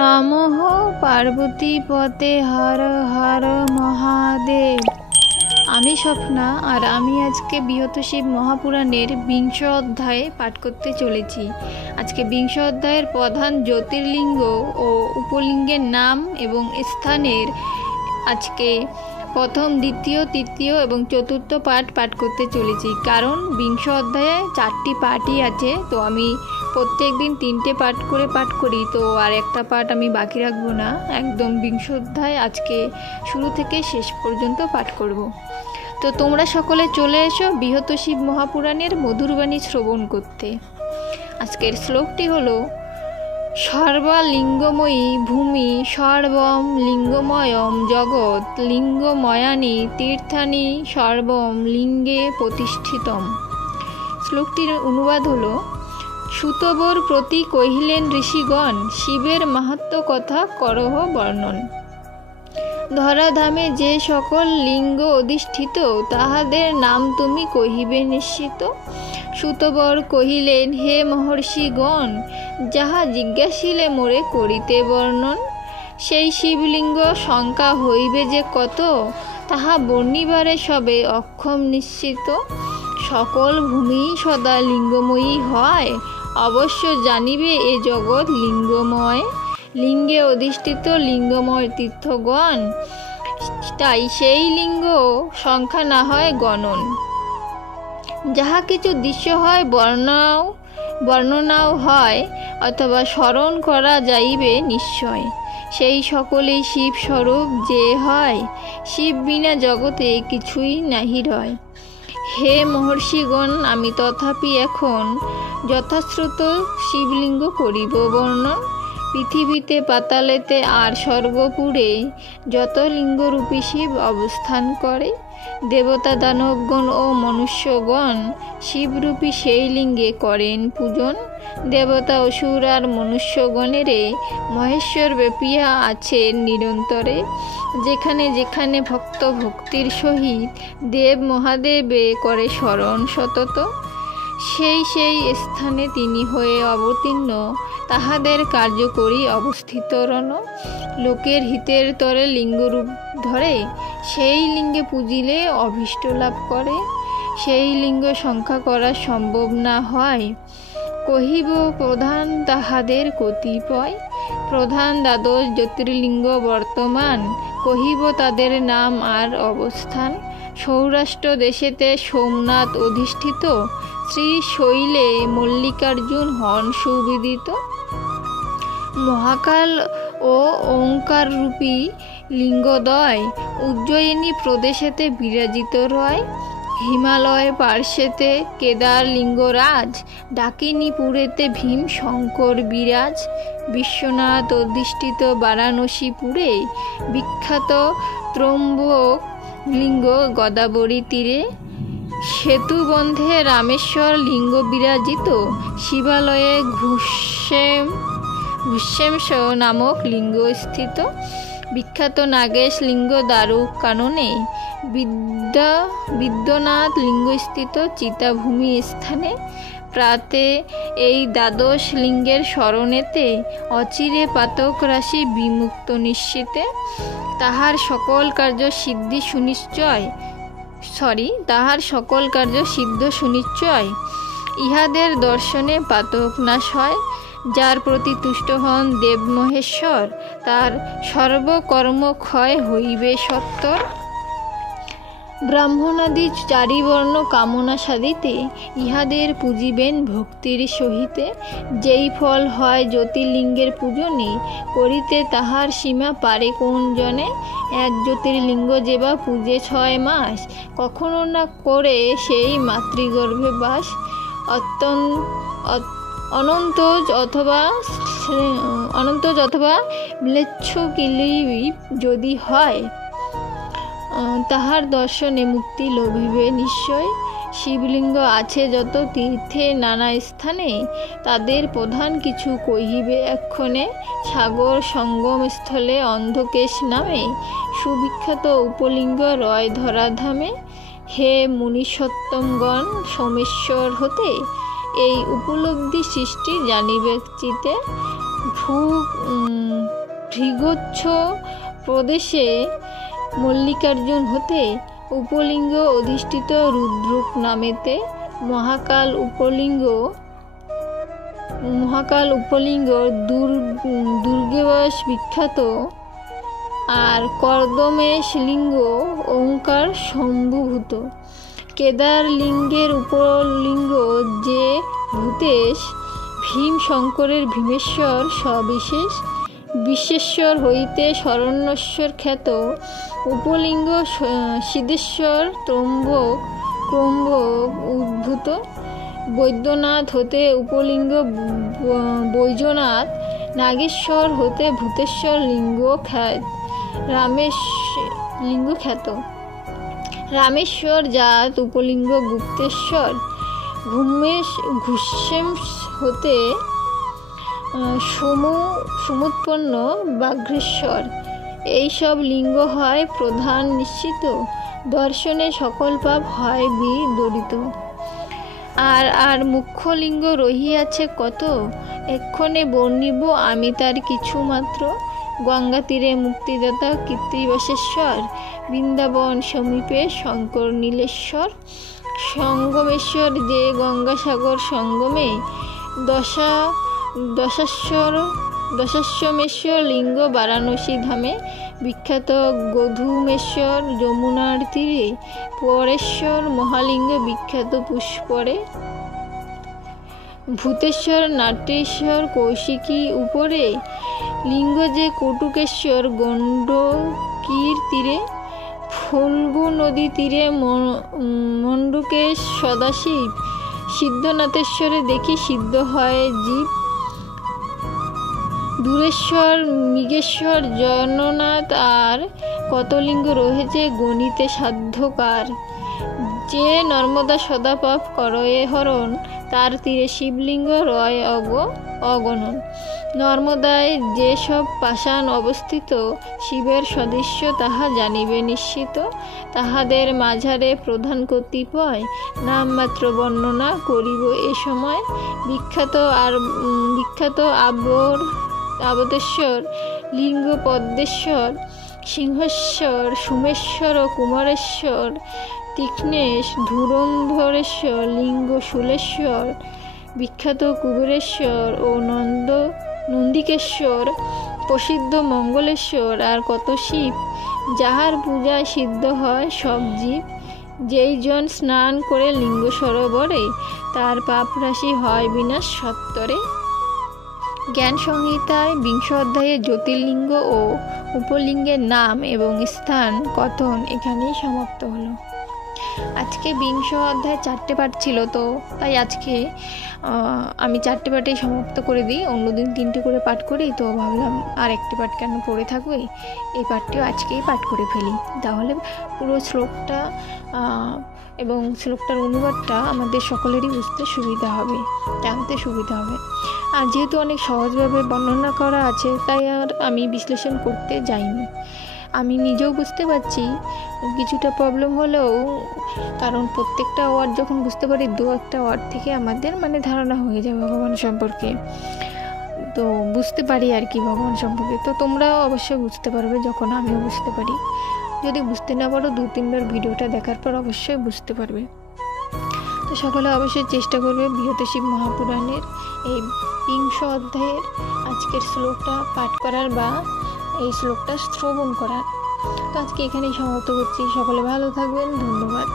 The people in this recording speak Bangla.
নমঃ পার্বতী পতে হর হর মহাদেব। আমি স্বপ্না, আর আমি আজকে বৃহৎ শিব মহাপুরাণের 20 অধ্যায়ে পাঠ করতে চলেছি। আজকে 20 অধ্যায়ের প্রধান জ্যোতির্লিঙ্গ ও উপলিঙ্গের নাম এবং স্থানের আজকে প্রথম, দ্বিতীয়, তৃতীয় এবং চতুর্থ পাঠ করতে চলেছি। কারণ 20 অধ্যায়ে 4টি পাঠই আছে, তো আমি প্রত্যেক দিন 3টে পাঠ করি, তো আর একটা পাঠ আমি বাকি রাখবো না। একদম 20 অধ্যায় আজকে শুরু থেকে শেষ পর্যন্ত পাঠ করব। তো তোমরা সকলে চলে এসো বৃহৎ শিব মহাপুরাণের মধুরবাণী শ্রবণ করতে। আজকের শ্লোকটি হলো: সর্বলিঙ্গময়ী ভূমি সর্বম লিঙ্গময়ম জগৎ লিঙ্গময়ানি তীর্থানি সর্বম লিঙ্গে প্রতিষ্ঠিতম। শ্লোকটির অনুবাদ হলো: সুতবর প্রতি কহিলেন ঋষিগণ, শিবের মাহাত্ম্য কথা করহ বর্ণন। ধরাধামে যে সকল লিঙ্গ অধিষ্ঠিত, তাহাদের নাম তুমি কহিবে নিশ্চিত। সুতবর কহিলেন, হে মহর্ষিগণ, যাহা জিজ্ঞাসিলে মোরে করিতে বর্ণন। সেই শিবলিঙ্গ সংখ্যা হইবে যে কত, তাহা বর্ণিবারে সবে অক্ষম নিশ্চিত। সকল ভূমি সদা লিঙ্গময়ী হয়, অবশ্য জানিবে এ জগৎ লিঙ্গময়। লিঙ্গে অধিষ্ঠিত লিঙ্গময় তীর্থগণ, তাই সেই লিঙ্গ সংখ্যা না হয় গণন। যাহা কিছু দৃশ্য হয় বর্ণনাও হয়, অথবা স্মরণ করা যাইবে নিশ্চয়। সেই সকলেই শিব স্বরূপ যে হয়, শিব বিনা জগতে কিছুই নাহি রয়। হে মহর্ষিগণ, আমি তথাপি এখন যথাশ্রুত শিবলিঙ্গ করিব বর্ণন। পৃথিবীতে পাতালেতে আর সর্বপুরে যত লিঙ্গরূপী শিব অবস্থান করে, দেবতা দানবগণ ও মনুষ্যগণ শিবরূপী সেই লিঙ্গে করেন পূজন। দেবতা অসুর আর মনুষ্যগণেরে মহেশ্বর ব্যাপিয়া আছে নিরন্তরে। যেখানে যেখানে ভক্ত ভক্তির সহিত দেব মহাদেবে করে স্মরণ সতত, সেই সেই স্থানে তিনি হয়ে অবতীর্ণ, তাহাদের কার্যকরী অবস্থিত রণ। লোকের হিতের তরে লিঙ্গরূপ ধরে, সেই লিঙ্গে পূজিলে অভীষ্ট লাভ করে। সেই লিঙ্গ সংখ্যা করা সম্ভব না হয়, কহিব প্রধান তাহাদের কতিপয়। প্রধান দ্বাদশ জ্যোতির্লিঙ্গ বর্তমান, কহিব তাদের নাম আর অবস্থান। সৌরাষ্ট্র দেশেতে সোমনাথ অধিষ্ঠিত, শ্রীশৈলে মল্লিকার্জুন হন সুবিদিত। মহাকাল ও ওঙ্কার রূপী লিঙ্গদ্বয় উজ্জয়িনী প্রদেশেতে বিরাজিত রয়। হিমালয় পার্শ্বেতে কেদার লিঙ্গরাজ, ডাকিনীপুরেতে ভীম শঙ্কর বিরাজ। বিশ্বনাথ অধিষ্ঠিত বারাণসীপুরে, বিখ্যাত ত্রম্বক লিঙ্গ গদাবরী তীরে। সেতুবন্ধে রামেশ্বর লিঙ্গ বিরাজিত, শিবালয়ে ঘুষ্যেমশ নামক লিঙ্গ স্থিত। বিখ্যাত নাগেশ লিঙ্গ দ্বারক কাননে, বিদ্যনাথ লিঙ্গ স্থিত চিতাভূমি স্থানে। প্রাতে এই দ্বাদশ লিঙ্গের স্মরণেতে, অচিরে পাতক রাশি বিমুক্ত নিশ্চিতে। তাহার সকল কার্য সিদ্ধ সুনিশ্চয়। ইহাদের দর্শনে পাতক নাশ হয়। যার প্রতি তুষ্ট হন দেব মহেশ্বর, তার সর্বকর্ম ক্ষয় হইবে সত্তর। ব্রাহ্মণাদি চারিবর্ণ কামনা সাধিতে, ইহাদের পূজিবেন ভক্তির সহিতে। যেই ফল হয় জ্যোতির্লিঙ্গের পূজনে, করিতে তাহার সীমা পারে কোন জনে। এক জ্যোতির্লিঙ্গ যেবা পূজে 6 মাস, কখনো না করে সেই মাতৃগর্ভে বাস। অনন্তজ অথবা ম্লেচ্ছকিলি যদি হয়, তাহার দর্শনে মুক্তি লভিবে নিশ্চয়। শিবলিঙ্গ আছে যত তীর্থে নানা স্থানে, তাদের প্রধান কিছু কহিবে এক্ষণে। সাগর সঙ্গম স্থলে অন্ধকেশ নামে, সুবিখ্যাত উপলিঙ্গ রয় ধরাধামে। হে মুনিসত্তমগণ, সোমেশ্বর হতে এই উপলব্ধি সৃষ্টি জানিবে চিতে। ভৃগচ্ছ প্রদেশে মল্লিকার্জুন হতে উপলিঙ্গ অধিষ্ঠিত রুদ্রক নামেতে মহাকাল উপলিঙ্গ দুর্গেবশ বিখ্যাত, আর কর্দমেশ লিঙ্গ ওঙ্কার সম্ভূভূত। কেদার লিঙ্গের উপলিঙ্গ যে ভূতেশ, ভীম শঙ্করের ভীমেশ্বর সবিশেষ, বিশ্বেশ্বর হইতে শরণ্যশ্বর খ্যাত উপলিঙ্গ সিদ্ধেশ্বর ত্রম্বক উদ্ভূত। বৈদ্যনাথ হতে উপলিঙ্গ বৈজনাথ, নাগেশ্বর হতে ভূতেশ্বর লিঙ্গ খ্যাত। রামেশ্বর জাত উপলিঙ্গ গুপ্তেশ্বর, ঘুষ্যেম হতে সমুৎপন্ন বাঘ্রেশ্বর। এইসব লিঙ্গ হয় প্রধান নিশ্চিত, দর্শনে সকল পাপ হয় বিদরিত। আর মুখ্য লিঙ্গ রহিয়াছে কত, এক্ষণে বর্ণিব আমি তার কিছু মাত্র। গঙ্গা তীরে মুক্তিদাতা কীর্তিবাসেশ্বর, বৃন্দাবন সমীপে শঙ্কর নীলেশ্বর। সঙ্গমেশ্বর যে গঙ্গাসাগর সঙ্গমে, দশাশ্বমেশ্বর লিঙ্গ বারাণসী ধামে বিখ্যাত। গধূমেশ্বর যমুনার তীরে, পরেশ্বর মহালিঙ্গ বিখ্যাত পুষ্করে। ভূতেশ্বর নাট্যেশ্বর কৌশিকী উপরে, লিঙ্গ যে কটুকেশ্বর গণ্ডকীর তীরে। ফল্গু নদী তীরে মণ্ডুকেশ সদাশিব, সিদ্ধনাথেশ্বরে দেখি সিদ্ধ হয় জীব। দূরেশ্বর মৃগেশ্বর জননাথ, আর কত লিঙ্গ রয়েছে গণিতে সাধ্যকার। যে নর্মদা সদা পাপ করয়ে হরণ, তার তীরে শিবলিঙ্গ রয় অগণন। নর্মদায় যেসব পাষাণ অবস্থিত, শিবের সদৃশ্য তাহা জানিবে নিশ্চিত। তাহাদের মাঝারে প্রধান কতিপয়, নামমাত্র বর্ণনা করিব এ সময়। বিখ্যাত আবতেশ্বর লিঙ্গ পদ্মেশ্বর, সিংহেশ্বর সোমেশ্বর ও কুমারেশ্বর। তীক্ষ্ণেশ ধুরন্ধরেশ্বর লিঙ্গ শূলেশ্বর, বিখ্যাত কুবেরেশ্বর ও নন্দিকেশ্বর। প্রসিদ্ধ মঙ্গলেশ্বর, আর কত শিব, যাহার পূজায় সিদ্ধ হয় সব জীব। যেই জন স্নান করে লিঙ্গ সরোবরে, তার পাপরাশি হয় বিনাশ সত্তরে। জ্ঞান সংহিতায় 20 অধ্যায়ে জ্যোতির্লিঙ্গ ও উপলিঙ্গের নাম এবং স্থান কথন এখানেই সমাপ্ত হলো। আজকে 20 অধ্যায়ে 4টে পাঠ ছিল, তো তাই আজকে আমি 4টে পাঠেই সমাপ্ত করে দিই। অন্যদিন 3টে করে পাঠ করি, তো ভাবলাম আর একটি পাঠ কেন পড়ে থাকবে, এই পাঠটিও আজকেই পাঠ করে ফেলি। তাহলে পুরো শ্লোকটা এবং শ্লোকটার অনুবাদটা আমাদের সকলেরই বুঝতে সুবিধা হবে, জানতে সুবিধা হবে। আর যেহেতু অনেক সহজভাবে বর্ণনা করা আছে, তাই আর আমি বিশ্লেষণ করতে যাইনি। আমি নিজেও বুঝতে পারছি কিছুটা প্রবলেম হলেও, কারণ প্রত্যেকটা ওয়ার্ড যখন বুঝতে পারি, 2-1টা ওয়ার্ড থেকে আমাদের ধারণা হয়ে যায় ভগবান সম্পর্কে, তো বুঝতে পারি আর কি ভগবান সম্পর্কে। তো তোমরাও অবশ্যই বুঝতে পারবে যখন আমিও বুঝতে পারি। যদি বুঝতে না পারো, 2-3বার ভিডিওটা দেখার পর অবশ্যই বুঝতে পারবে। তো সকলে অবশ্যই চেষ্টা করবে বৃহৎ শিব মহাপুরাণের এই 20 অধ্যায়ের আজকের শ্লোকটা পাঠ করার বা এই শ্লোকটা শ্রবণ করার। তো আজকে এখানেই সমাপ্ত করছি। সকলে ভালো থাকবেন, ধন্যবাদ।